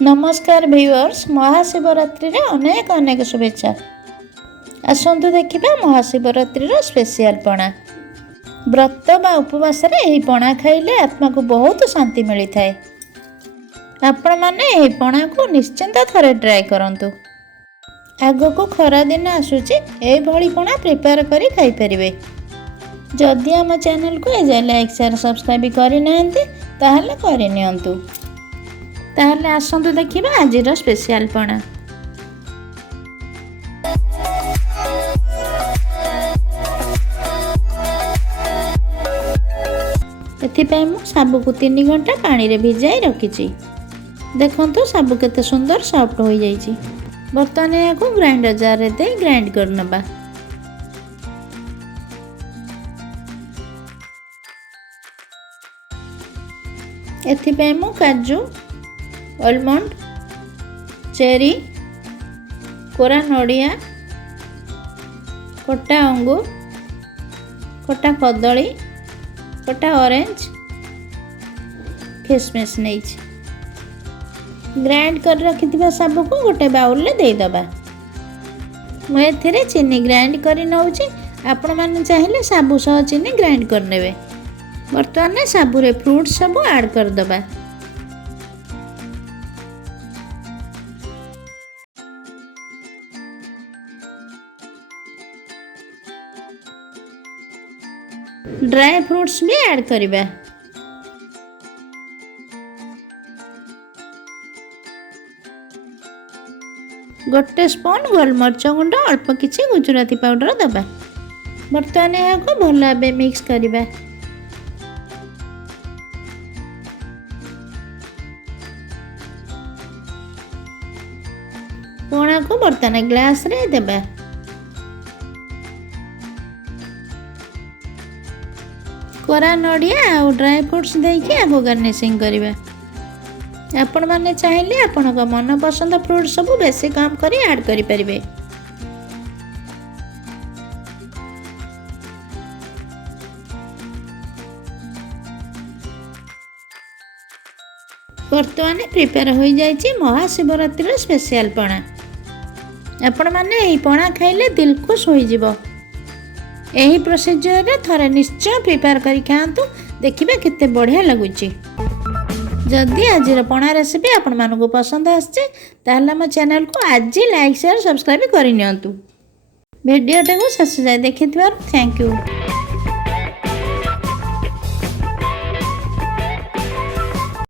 नमस्कार व्यूअर्स, महाशिवरात्रि रे अनेक अनेक शुभेच्छा। आसंतु देखिबा महाशिवरात्रि रो स्पेशल पणा। व्रत बा उपवास रे एही पणा खाइले आत्मा को बहुत शांति मिली थाए। आपण माने एही पणा को निश्चिंत थरे ट्राई करंतु। आगो को खरा दिन आसुची, एही भली पणा प्रिपेयर करी खाई परिबे। जदि आम चैनल को एजे लाइक शेयर सब्सक्राइब करि नांती ताहले करि नियंतु। ताहले आसंतु देखिबा आजिर स्पेशल पणा। एथिपाई मु साबु को 3 घंटा पानी रे भिजाई रखिछि। देखंतु साबु केते सुंदर सॉफ्ट होई जाईछि। बर्तमान याको ग्राइंडर जार रे दे ग्राइंड करनबा। एथिपाई मु काजू, आलमंड, चेरी, कोरा नड़िया, कटा अंगूर, कटा कदली, कटा ऑरेंज, किशमिश नहीं ग्राइंड कर रखिथिबा साबु को गोटे बाउल ले दे दबा। मु एथिरे चीनी ग्राइंड करी नउची। आपण माने चाहिले साबु सह चीनी ग्राइंड कर नेबे। बर्तमान साबु रे फ्रूट सब ऐड कर दबा। ड्राई फ्रूट्स भी ऐड करिबा। गोटे स्पून गोलमरिच गुंड, अल्प किछि गुजराती पाउडर दबा। बर्तमान याको भल भाबे मिक्स करिबा। पणा को बर्तमान ग्लास रे देबा। कोरा नड़िया और ड्राई फ्रूट्स देके आगो गार्निशिंग करिबा। आपण माने चाहिले आपण को मन पसंद फ्रूट सब बेसी कम करी ऐड करि परिबे। बर्तमान प्रिपेयर हो जाइछि महाशिवरात्रि स्पेशल पणा। आपण माने एही पणा खाइले दिल खुश होई जिवो। एही प्रोसीजर रे थरे निश्चय प्रिपेयर करी खांतु, देखिबे केते बढ़िया लगुची। जदि आजिर पणा रेसिपी आपण मानको पसंद आछे ताहले हम चैनल को आज लाइक शेयर सब्सक्राइब करि नियंतु। वीडियो टाको शेष जाय देखिथिबार थैंक यू।